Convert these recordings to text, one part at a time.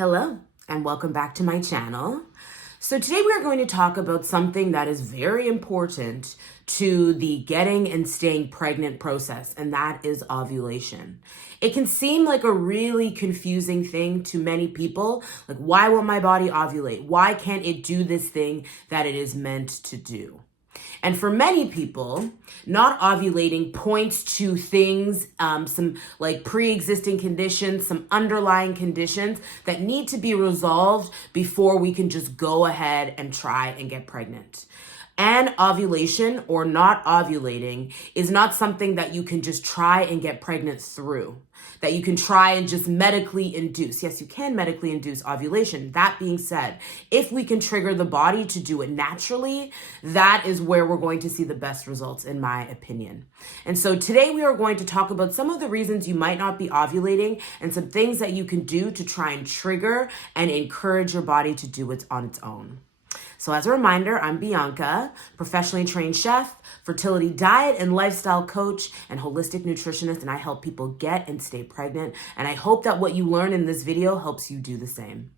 Hello, and welcome back to my channel. So today we are going to talk about something that is very important to the getting and staying pregnant process, and that is ovulation. It can seem like a really confusing thing to many people. Like, why won't my body ovulate? Why can't it do this thing that it is meant to do? And for many people, not ovulating points to things, some like pre-existing conditions, some underlying conditions that need to be resolved before we can just go ahead and try and get pregnant. And ovulation or not ovulating is not something that you can just try and get pregnant through, that you can try and just medically induce. Yes, you can medically induce ovulation. That being said, if we can trigger the body to do it naturally, that is where we're going to see the best results, in my opinion. And so today we are going to talk about some of the reasons you might not be ovulating and some things that you can do to try and trigger and encourage your body to do it on its own. So as a reminder, I'm Bianca, professionally trained chef, fertility diet and lifestyle coach, and holistic nutritionist, and I help people get and stay pregnant. And I hope that what you learn in this video helps you do the same.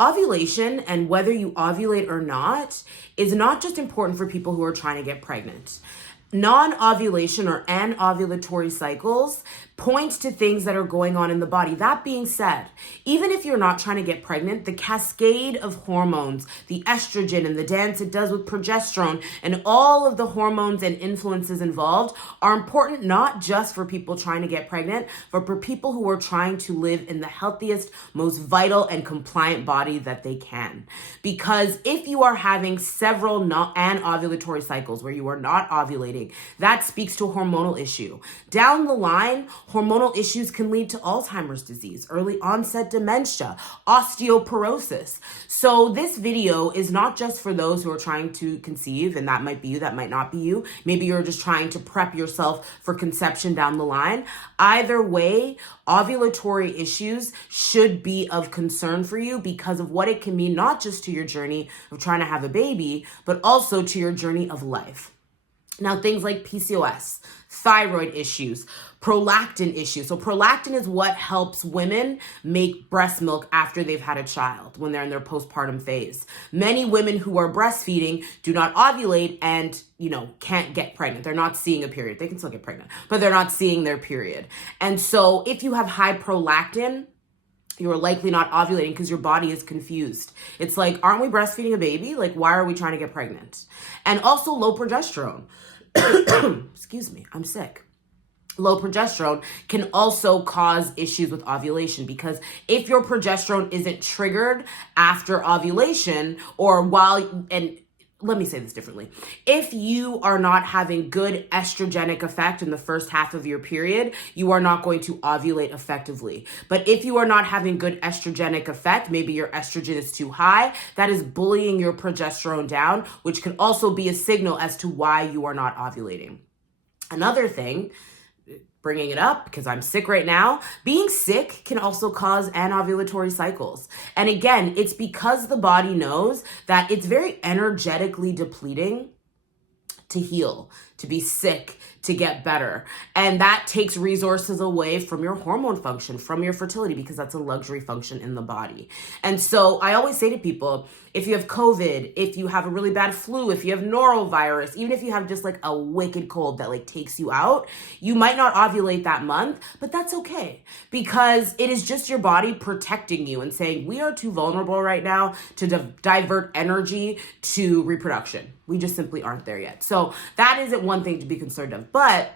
Ovulation, and whether you ovulate or not, is not just important for people who are trying to get pregnant. Non-ovulation or anovulatory cycles points to things that are going on in the body. That being said, even if you're not trying to get pregnant, the cascade of hormones, the estrogen and the dance it does with progesterone, and all of the hormones and influences involved are important not just for people trying to get pregnant, but for people who are trying to live in the healthiest, most vital and compliant body that they can. Because if you are having several anovulatory cycles where you are not ovulating, that speaks to a hormonal issue. Down the line, hormonal issues can lead to Alzheimer's disease, early onset dementia, osteoporosis. So this video is not just for those who are trying to conceive, and that might be you, that might not be you. Maybe you're just trying to prep yourself for conception down the line. Either way, ovulatory issues should be of concern for you because of what it can mean, not just to your journey of trying to have a baby, but also to your journey of life. Now, things like PCOS, thyroid issues, prolactin issues. So prolactin is what helps women make breast milk after they've had a child when they're in their postpartum phase. Many women who are breastfeeding do not ovulate and, can't get pregnant. They're not seeing a period. They can still get pregnant, but they're not seeing their period. And so if you have high prolactin, you're likely not ovulating because your body is confused. It's like, aren't we breastfeeding a baby? Like, why are we trying to get pregnant? And also low progesterone. Excuse me, I'm sick. Low progesterone can also cause issues with ovulation because if your progesterone isn't triggered after ovulation let me say this differently. If you are not having good estrogenic effect in the first half of your period, you are not going to ovulate effectively. But if you are not having good estrogenic effect, maybe your estrogen is too high, that is bullying your progesterone down, which can also be a signal as to why you are not ovulating. Another thing, bringing it up because I'm sick right now, being sick can also cause anovulatory cycles. And again, it's because the body knows that it's very energetically depleting to heal, to be sick, to get better. And that takes resources away from your hormone function, from your fertility, because that's a luxury function in the body. And so I always say to people, if you have COVID, if you have a really bad flu, if you have norovirus, even if you have just like a wicked cold that like takes you out, you might not ovulate that month, but that's okay because it is just your body protecting you and saying, we are too vulnerable right now to divert energy to reproduction. We just simply aren't there yet. So that isn't one thing to be concerned of, but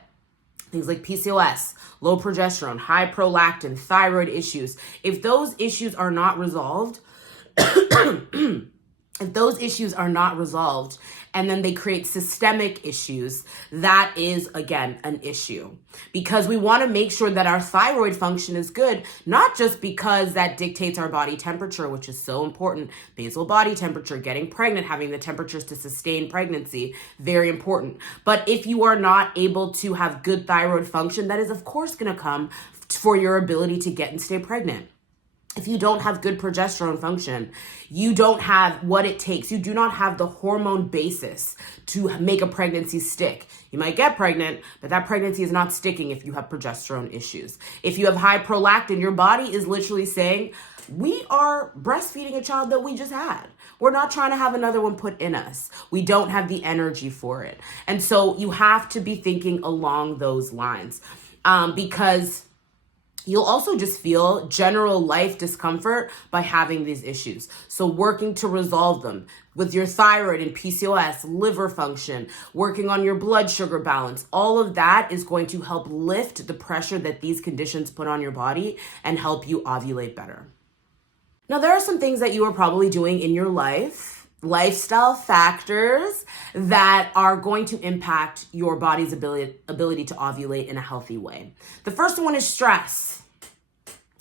things like PCOS, low progesterone, high prolactin, thyroid issues, if those issues are not resolved, and then they create systemic issues, that is, again, an issue. Because we want to make sure that our thyroid function is good, not just because that dictates our body temperature, which is so important. Basal body temperature, getting pregnant, having the temperatures to sustain pregnancy, very important. But if you are not able to have good thyroid function, that is, of course, going to come for your ability to get and stay pregnant. If you don't have good progesterone function, you don't have what it takes. You do not have the hormone basis to make a pregnancy stick. You might get pregnant, but that pregnancy is not sticking if you have progesterone issues. If you have high prolactin, your body is literally saying, we are breastfeeding a child that we just had. We're not trying to have another one put in us. We don't have the energy for it. And so you have to be thinking along those lines, because you'll also just feel general life discomfort by having these issues. So working to resolve them with your thyroid and PCOS, liver function, working on your blood sugar balance, all of that is going to help lift the pressure that these conditions put on your body and help you ovulate better. Now, there are some things that you are probably doing in your life, lifestyle factors that are going to impact your body's ability to ovulate in a healthy way. The first one is stress.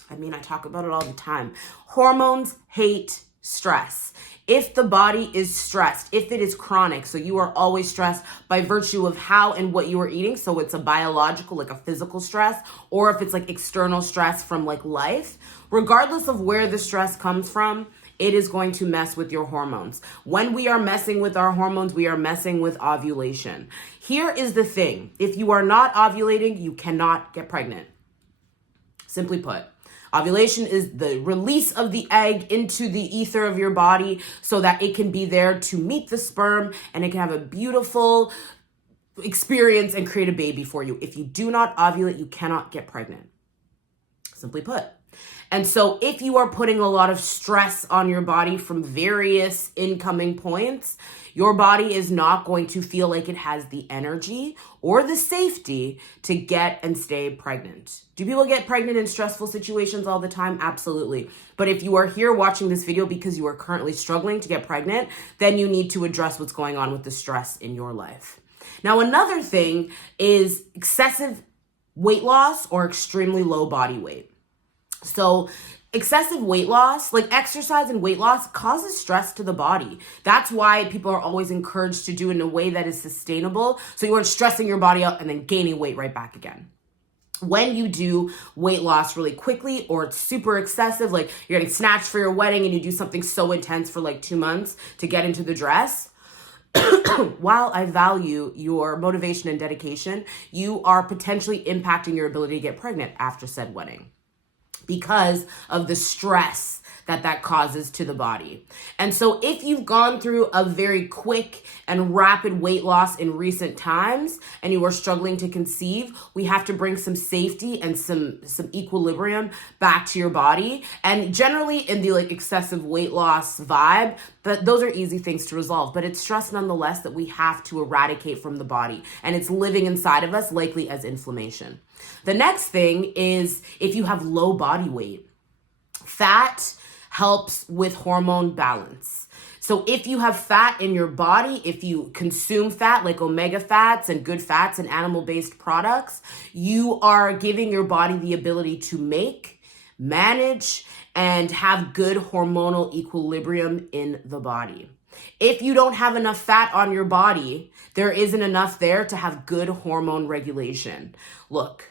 I mean, I talk about it all the time. Hormones hate stress. If the body is stressed, if it is chronic, so you are always stressed by virtue of how and what you are eating, so it's a biological, like a physical stress, or if it's like external stress from like life, regardless of where the stress comes from, it is going to mess with your hormones. When we are messing with our hormones, we are messing with ovulation. Here is the thing. If you are not ovulating, you cannot get pregnant. Simply put. Ovulation is the release of the egg into the ether of your body so that it can be there to meet the sperm and it can have a beautiful experience and create a baby for you. If you do not ovulate, you cannot get pregnant. Simply put. And so if you are putting a lot of stress on your body from various incoming points, your body is not going to feel like it has the energy or the safety to get and stay pregnant. Do people get pregnant in stressful situations all the time? Absolutely. But if you are here watching this video because you are currently struggling to get pregnant, then you need to address what's going on with the stress in your life. Now, another thing is excessive weight loss or extremely low body weight. So excessive weight loss, like exercise and weight loss, causes stress to the body. That's why people are always encouraged to do it in a way that is sustainable, so you aren't stressing your body out and then gaining weight right back again. When you do weight loss really quickly or it's super excessive, like you're getting snatched for your wedding and you do something so intense for like 2 months to get into the dress, while I value your motivation and dedication, you are potentially impacting your ability to get pregnant after said wedding, because of the stress that causes to the body. And so if you've gone through a very quick and rapid weight loss in recent times and you are struggling to conceive, we have to bring some safety and some equilibrium back to your body. And generally in the like excessive weight loss vibe, those are easy things to resolve, but it's stress nonetheless that we have to eradicate from the body. And it's living inside of us, likely as inflammation. The next thing is if you have low body weight, fat helps with hormone balance. So if you have fat in your body, if you consume fat like omega fats and good fats and animal-based products, you are giving your body the ability to make, manage, and have good hormonal equilibrium in the body. If you don't have enough fat on your body, there isn't enough there to have good hormone regulation. Look,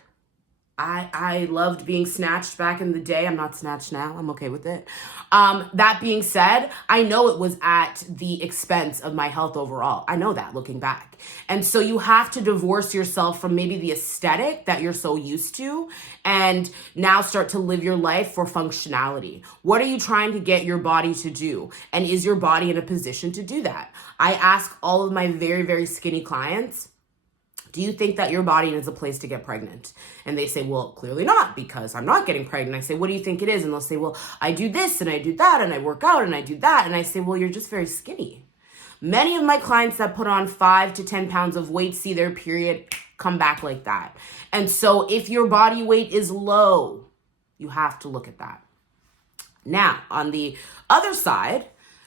I loved being snatched back in the day. I'm not snatched now. I'm okay with it. That being said, I know it was at the expense of my health overall. I know that looking back. And so you have to divorce yourself from maybe the aesthetic that you're so used to and now start to live your life for functionality. What are you trying to get your body to do? And is your body in a position to do that? I ask all of my very, very skinny clients, do you think that your body needs a place to get pregnant? And they say, well, clearly not, because I'm not getting pregnant. I say, what do you think it is? And they'll say, well, I do this and I do that and I work out and I do that. And I say, well, you're just very skinny. Many of my clients that put on 5 to 10 pounds of weight see their period come back like that. And so if your body weight is low, you have to look at that. Now, on the other side,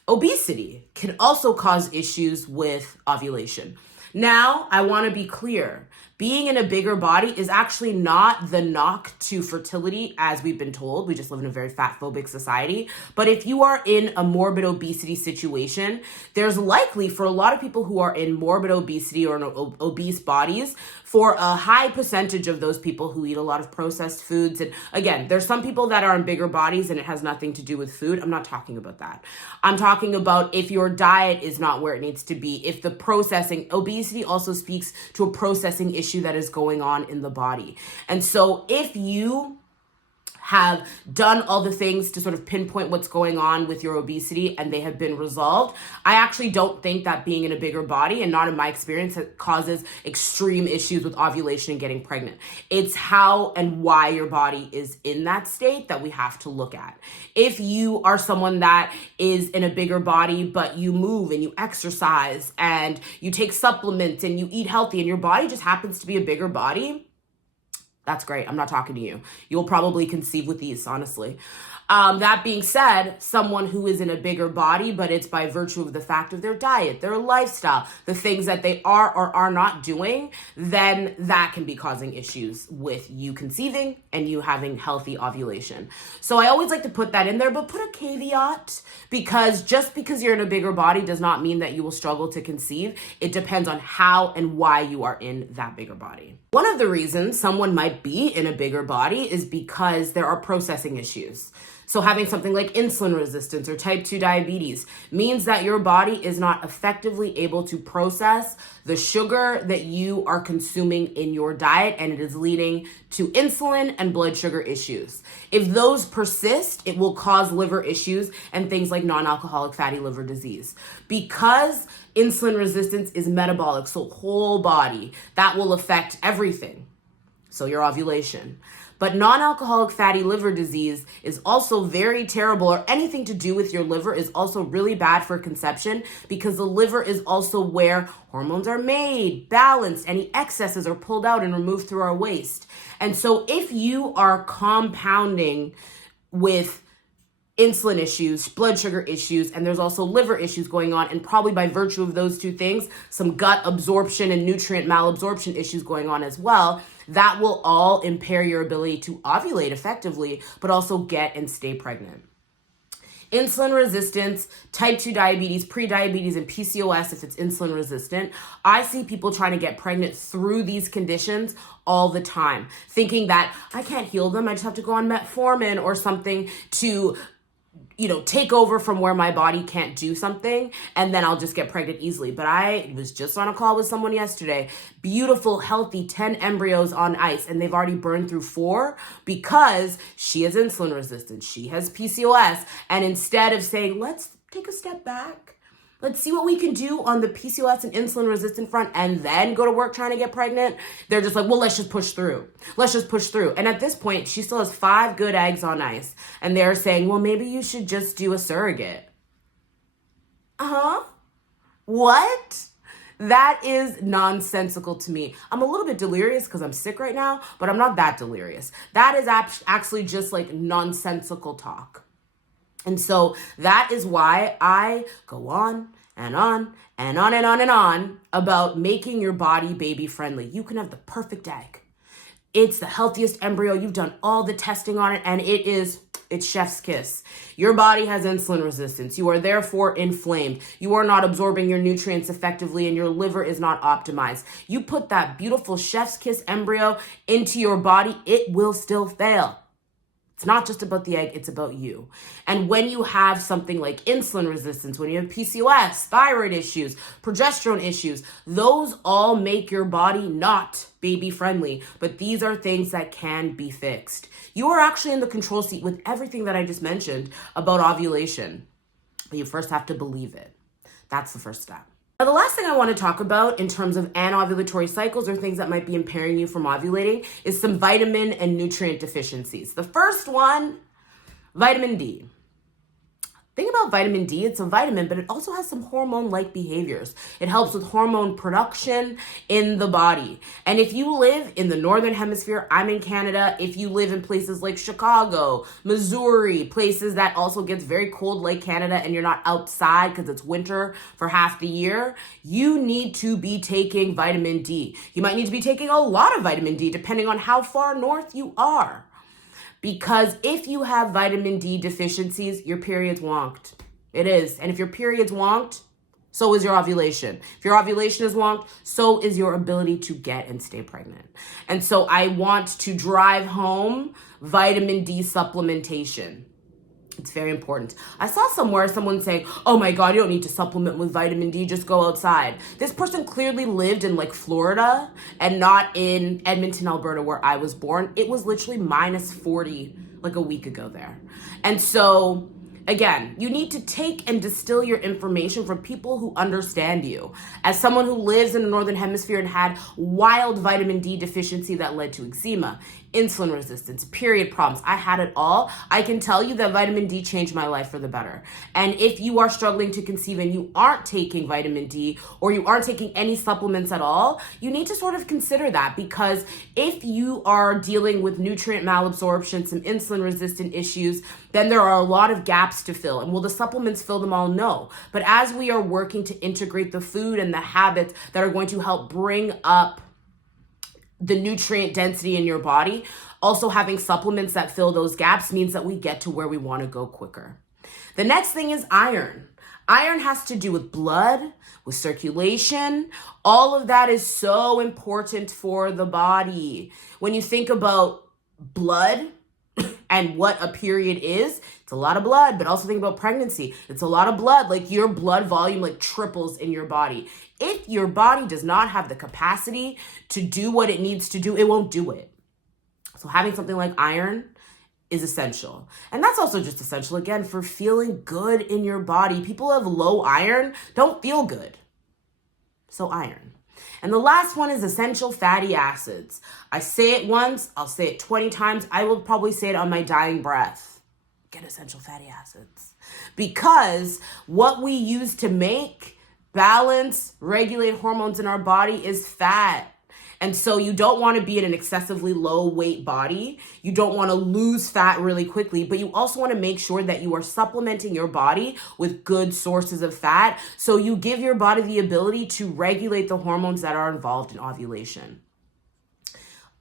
obesity can also cause issues with ovulation. Now, I want to be clear, being in a bigger body is actually not the knock to fertility as we've been told. We just live in a very fat phobic society. But if you are in a morbid obesity situation, there's likely for a lot of people who are in morbid obesity or in obese bodies, for a high percentage of those people who eat a lot of processed foods. And again, there's some people that are in bigger bodies and it has nothing to do with food. I'm not talking about that. I'm talking about if your diet is not where it needs to be, if the processing, obesity also speaks to a processing issue that is going on in the body. And so if you have done all the things to sort of pinpoint what's going on with your obesity and they have been resolved, I actually don't think that being in a bigger body, and not in my experience, it causes extreme issues with ovulation and getting pregnant. It's how and why your body is in that state that we have to look at. If you are someone that is in a bigger body, but you move and you exercise and you take supplements and you eat healthy and your body just happens to be a bigger body, that's great. I'm not talking to you. You'll probably conceive with ease, honestly. That being said, someone who is in a bigger body, but it's by virtue of the fact of their diet, their lifestyle, the things that they are or are not doing, then that can be causing issues with you conceiving and you having healthy ovulation. So I always like to put that in there, but put a caveat, because just because you're in a bigger body does not mean that you will struggle to conceive. It depends on how and why you are in that bigger body. One of the reasons someone might be in a bigger body is because there are processing issues. So having something like insulin resistance or type 2 diabetes means that your body is not effectively able to process the sugar that you are consuming in your diet, and it is leading to insulin and blood sugar issues. If those persist, it will cause liver issues and things like non-alcoholic fatty liver disease. Because insulin resistance is metabolic, so whole body, that will affect everything. So your ovulation. But non-alcoholic fatty liver disease is also very terrible, or anything to do with your liver is also really bad for conception, because the liver is also where hormones are made, balanced, any excesses are pulled out and removed through our waste. And so if you are compounding with insulin issues, blood sugar issues, and there's also liver issues going on, and probably by virtue of those two things, some gut absorption and nutrient malabsorption issues going on as well, that will all impair your ability to ovulate effectively, but also get and stay pregnant. Insulin resistance, type 2 diabetes, prediabetes, and PCOS if it's insulin resistant. I see people trying to get pregnant through these conditions all the time, thinking that I can't heal them. I just have to go on metformin or something to take over from where my body can't do something, and then I'll just get pregnant easily. But I was just on a call with someone yesterday, beautiful, healthy, 10 embryos on ice, and they've already burned through 4 because she has insulin resistance, she has PCOS, and instead of saying, let's take a step back, let's see what we can do on the PCOS and insulin resistant front and then go to work trying to get pregnant, they're just like, well, let's just push through. Let's just push through. And at this point, she still has 5 good eggs on ice. And they're saying, well, maybe you should just do a surrogate. What? That is nonsensical to me. I'm a little bit delirious because I'm sick right now, but I'm not that delirious. That is actually just like nonsensical talk. And so that is why I go on and on and on and on and on about making your body baby friendly. You can have the perfect egg. It's the healthiest embryo. You've done all the testing on it, and it's chef's kiss. Your body has insulin resistance. You are therefore inflamed. You are not absorbing your nutrients effectively, and your liver is not optimized. You put that beautiful chef's kiss embryo into your body, it will still fail. It's not just about the egg, it's about you. And when you have something like insulin resistance, when you have PCOS, thyroid issues, progesterone issues, those all make your body not baby friendly. But these are things that can be fixed. You are actually in the control seat with everything that I just mentioned about ovulation. But you first have to believe it. That's the first step. Now, the last thing I want to talk about in terms of anovulatory cycles or things that might be impairing you from ovulating is some vitamin and nutrient deficiencies. The first one, vitamin D. Think about vitamin D. It's a vitamin, but it also has some hormone-like behaviors. It helps with hormone production in the body. And if you live in the Northern Hemisphere, I'm in Canada. If you live in places like Chicago, Missouri, places that also gets very cold like Canada, and you're not outside because it's winter for half the year, you need to be taking vitamin D. You might need to be taking a lot of vitamin D depending on how far north you are. Because if you have vitamin D deficiencies, your period's wonked. It is. And if your period's wonked, so is your ovulation. If your ovulation is wonked, so is your ability to get and stay pregnant. And so I want to drive home vitamin D supplementation. It's very important. I saw somewhere someone saying, oh my God, you don't need to supplement with vitamin D, just go outside. This person clearly lived in like Florida and not in Edmonton, Alberta, where I was born. It was literally minus 40 like a week ago there. And so again, you need to take and distill your information from people who understand you. As someone who lives in the Northern Hemisphere and had wild vitamin D deficiency that led to eczema, insulin resistance, period problems, I had it all. I can tell you that vitamin D changed my life for the better. And if you are struggling to conceive and you aren't taking vitamin D or you aren't taking any supplements at all, you need to sort of consider that, because if you are dealing with nutrient malabsorption, some insulin resistant issues, then there are a lot of gaps to fill. And will the supplements fill them all? No. But as we are working to integrate the food and the habits that are going to help bring up the nutrient density in your body, also having supplements that fill those gaps means that we get to where we want to go quicker. The next thing is iron. Iron has to do with blood, with circulation. All of that is so important for the body. When you think about blood and what a period is, it's a lot of blood. But also think about pregnancy. It's a lot of blood. Like your blood volume like triples in your body. If your body does not have the capacity to do what it needs to do, it won't do it. So having something like iron is essential. And that's also just essential, again, for feeling good in your body. People who have low iron don't feel good. So iron. And the last one is essential fatty acids. I say it once, I'll say it 20 times. I will probably say it on my dying breath. Get essential fatty acids. Because what we use to make, balance, regulate hormones in our body is fat. And so you don't want to be in an excessively low weight body. You don't want to lose fat really quickly, but you also want to make sure that you are supplementing your body with good sources of fat. So you give your body the ability to regulate the hormones that are involved in ovulation.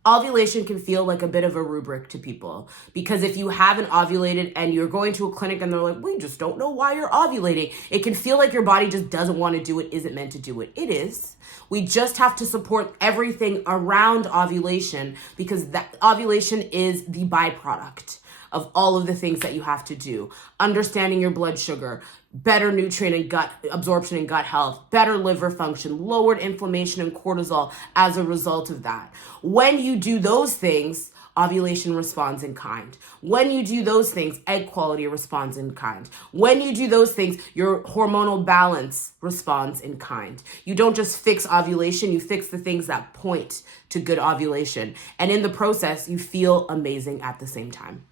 Ovulation can feel like a bit of a rubric to people, because if you haven't ovulated and you're going to a clinic and they're like, we just don't know why you're ovulating, it can feel like your body just doesn't want to do it, isn't meant to do it. It is. We just have to support everything around ovulation, because that ovulation is the byproduct of all of the things that you have to do. Understanding your blood sugar, better nutrient and gut absorption and gut health, better liver function, lowered inflammation and cortisol as a result of that. When you do those things, ovulation responds in kind. When you do those things, egg quality responds in kind. When you do those things, your hormonal balance responds in kind. You don't just fix ovulation, you fix the things that point to good ovulation. And in the process, you feel amazing at the same time.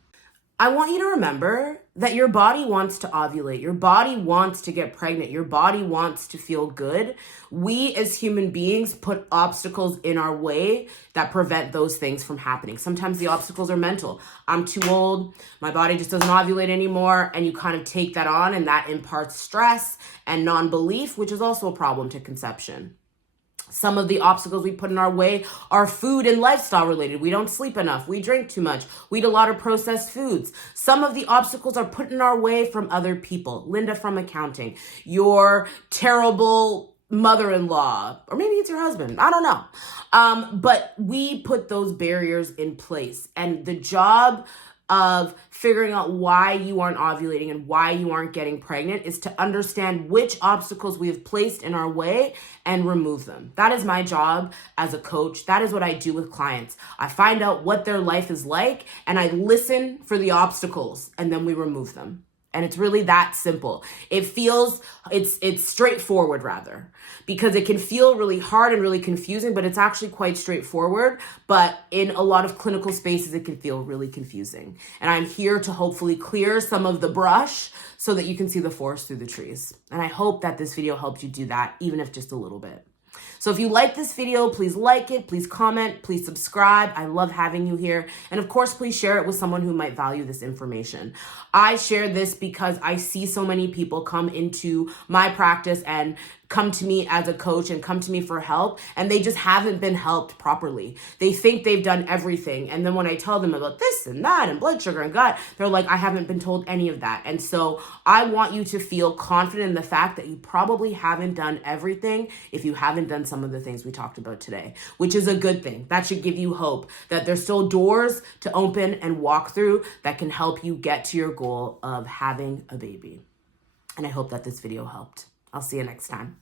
I want you to remember that your body wants to ovulate. Your body wants to get pregnant. Your body wants to feel good. We as human beings put obstacles in our way that prevent those things from happening. Sometimes the obstacles are mental. I'm too old. My body just doesn't ovulate anymore. And you kind of take that on, and that imparts stress and non-belief, which is also a problem to conception. Some of the obstacles we put in our way are food and lifestyle related. We don't sleep enough. We drink too much. We eat a lot of processed foods. Some of the obstacles are put in our way from other people. Linda from accounting, your terrible mother-in-law, or maybe it's your husband. I don't know. But we put those barriers in place. And the job of figuring out why you aren't ovulating and why you aren't getting pregnant is to understand which obstacles we have placed in our way and remove them. That is my job as a coach. That is what I do with clients. I find out what their life is like and I listen for the obstacles, and then we remove them. And it's really that simple. It's straightforward rather, because it can feel really hard and really confusing, but it's actually quite straightforward. But in a lot of clinical spaces, it can feel really confusing. And I'm here to hopefully clear some of the brush so that you can see the forest through the trees. And I hope that this video helped you do that, even if just a little bit. So if you like this video, please like it, please comment, please subscribe. I love having you here. And of course, please share it with someone who might value this information. I share this because I see so many people come into my practice and come to me as a coach and come to me for help, and they just haven't been helped properly. They think they've done everything. And then when I tell them about this and that and blood sugar and gut, they're like, I haven't been told any of that. And so I want you to feel confident in the fact that you probably haven't done everything if you haven't done some of the things we talked about today, which is a good thing. That should give you hope that there's still doors to open and walk through that can help you get to your goal of having a baby. And I hope that this video helped. I'll see you next time.